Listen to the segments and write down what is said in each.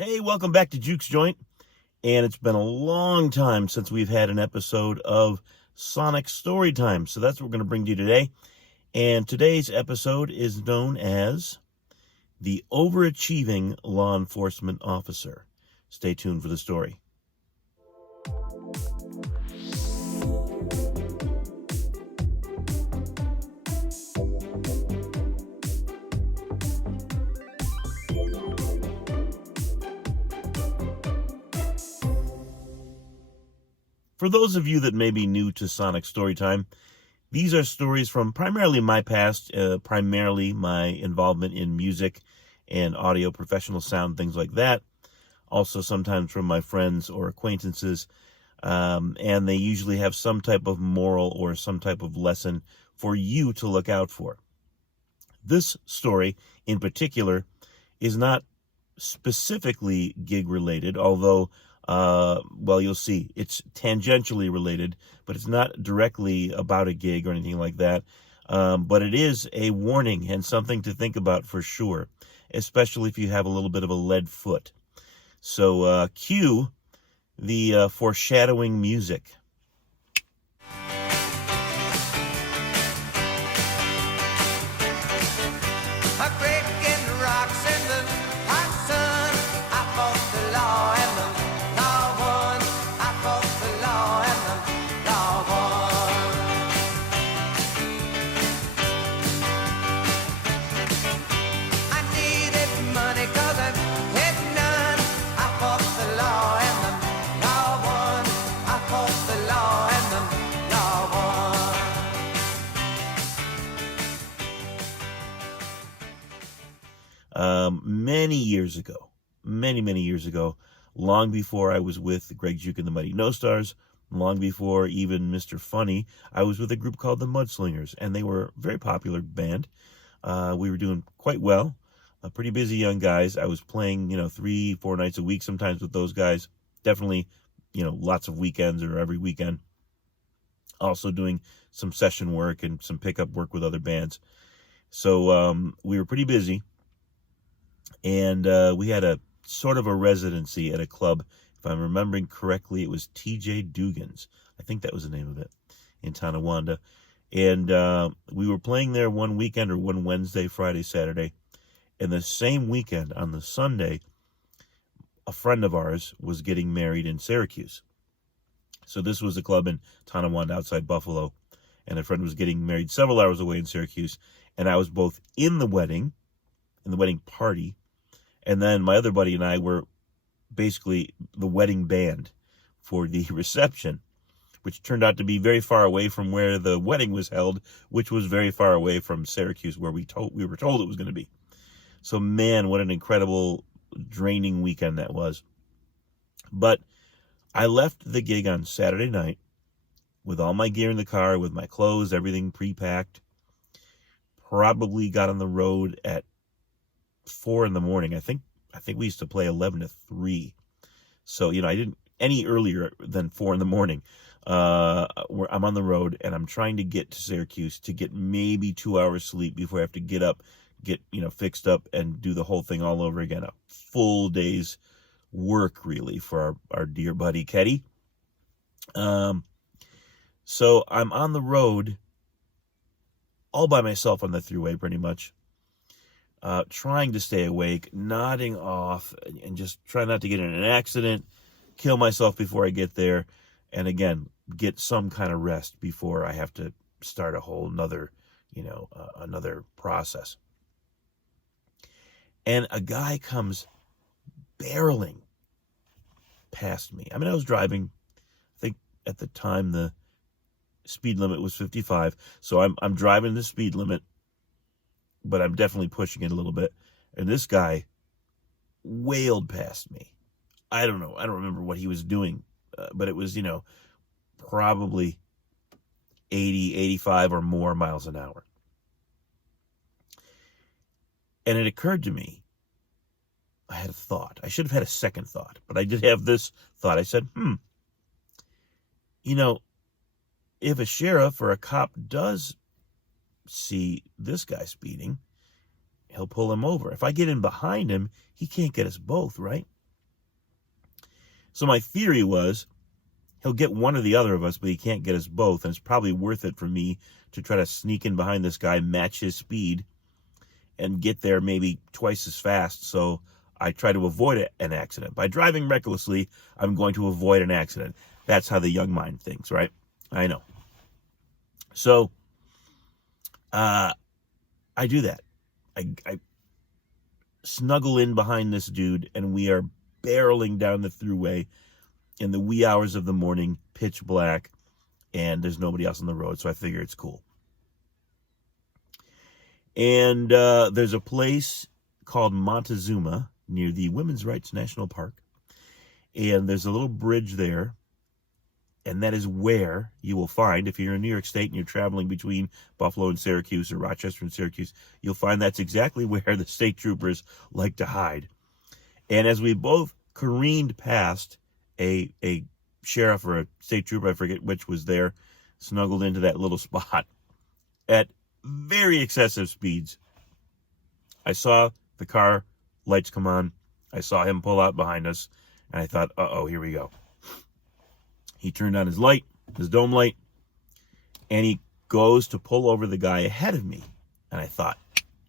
Hey, welcome back to Juke's Joint. And it's been a long time since we've had an episode of Sonic Storytime. So that's what we're going to bring to you today. And today's episode is known as The Overachieving Law Enforcement Officer. Stay tuned for the story. For those of you that may be new to Sonic Storytime, these are stories from primarily my past, primarily my involvement in music and audio, professional sound, things like that. Also sometimes from my friends or acquaintances, and they usually have some type of moral or some type of lesson for you to look out for. This story in particular is not specifically gig related, although you'll see it's tangentially related, but it's not directly about a gig or anything like that. But it is a warning and something to think about for sure, especially if you have a little bit of a lead foot. So cue the foreshadowing music. Many years ago, long before I was with Greg Juke and the Mighty No Stars, long before even Mr. Funny, I was with a group called the Mudslingers, and they were a very popular band. We were doing quite well, pretty busy young guys. I was playing, 3-4 nights a week sometimes with those guys. Definitely, lots of weekends or every weekend. Also doing some session work and some pickup work with other bands. So we were pretty busy. And we had a sort of a residency at a club. If I'm remembering correctly, it was TJ Dugan's. I think that was the name of it, in Tonawanda. And we were playing there one weekend, or one Wednesday, Friday, Saturday. And the same weekend, on the Sunday, a friend of ours was getting married in Syracuse. So this was a club in Tonawanda outside Buffalo. And a friend was getting married several hours away in Syracuse. And I was both in the wedding party, and then my other buddy and I were basically the wedding band for the reception, which turned out to be very far away from where the wedding was held, which was very far away from Syracuse, where we were told it was going to be. So, man, what an incredible, draining weekend that was. But I left the gig on Saturday night with all my gear in the car, with my clothes, everything pre-packed. Probably got on the road at 4 in the morning. I think we used to play 11 to 3. So, I didn't any earlier than 4 in the morning. Where I'm on the road and I'm trying to get to Syracuse to get maybe 2 hours sleep before I have to get up, get, fixed up and do the whole thing all over again. A full day's work, really, for our dear buddy Ketty. So I'm on the road all by myself on the thruway, pretty much. Trying to stay awake, nodding off, and just try not to get in an accident, kill myself before I get there, and again, get some kind of rest before I have to start a whole nother, another process. And a guy comes barreling past me. I mean, I was driving, I think at the time the speed limit was 55, so I'm driving the speed limit, but I'm definitely pushing it a little bit. And this guy wailed past me. I don't know. I don't remember what he was doing, but it was, probably 80, 85 or more miles an hour. And it occurred to me, I had a thought. I should have had a second thought, but I did have this thought. I said, if a sheriff or a cop does see this guy speeding, he'll pull him over. If I get in behind him, he can't get us both, right? So my theory was he'll get one or the other of us, but he can't get us both. And it's probably worth it for me to try to sneak in behind this guy, match his speed, and get there maybe twice as fast. So I try to avoid an accident. By driving recklessly, I'm going to avoid an accident. That's how the young mind thinks, right? I know. So I do that. I snuggle in behind this dude, and we are barreling down the thruway in the wee hours of the morning, pitch black, and there's nobody else on the road, so I figure it's cool. And there's a place called Montezuma near the Women's Rights National Park, and there's a little bridge there, and that is where you will find, if you're in New York State and you're traveling between Buffalo and Syracuse or Rochester and Syracuse, you'll find that's exactly where the state troopers like to hide. And as we both careened past a sheriff or a state trooper, I forget which was there, snuggled into that little spot at very excessive speeds, I saw the car lights come on. I saw him pull out behind us, and I thought, uh-oh, here we go. He turned on his light, his dome light, and he goes to pull over the guy ahead of me. And I thought,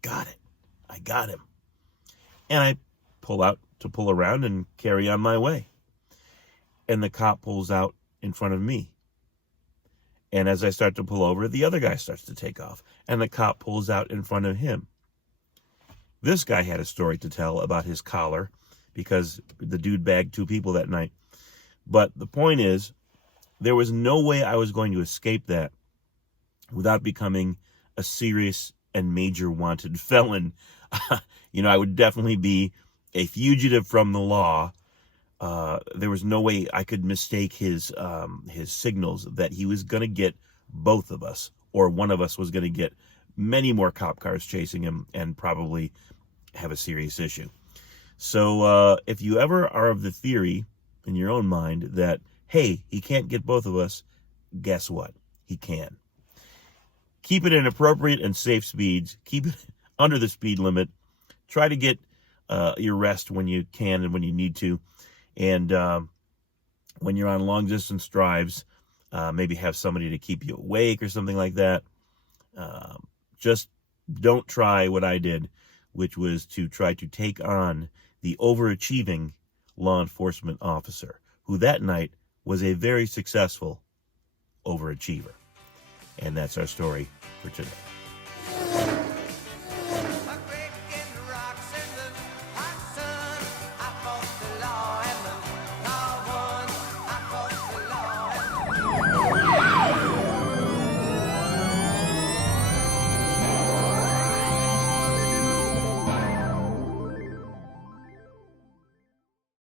got it. I got him. And I pull out to pull around and carry on my way. And the cop pulls out in front of me. And as I start to pull over, the other guy starts to take off. And the cop pulls out in front of him. This guy had a story to tell about his collar because the dude bagged 2 people that night. But the point is, there was no way I was going to escape that without becoming a serious and major wanted felon. I would definitely be a fugitive from the law. There was no way I could mistake his signals that he was going to get both of us, or one of us was going to get many more cop cars chasing him and probably have a serious issue. So if you ever are of the theory in your own mind that, hey, he can't get both of us, guess what? He can. Keep it in appropriate and safe speeds. Keep it under the speed limit. Try to get your rest when you can and when you need to. And when you're on long distance drives, maybe have somebody to keep you awake or something like that. Just don't try what I did, which was to try to take on the overachieving law enforcement officer, who that night was a very successful overachiever. And that's our story for today.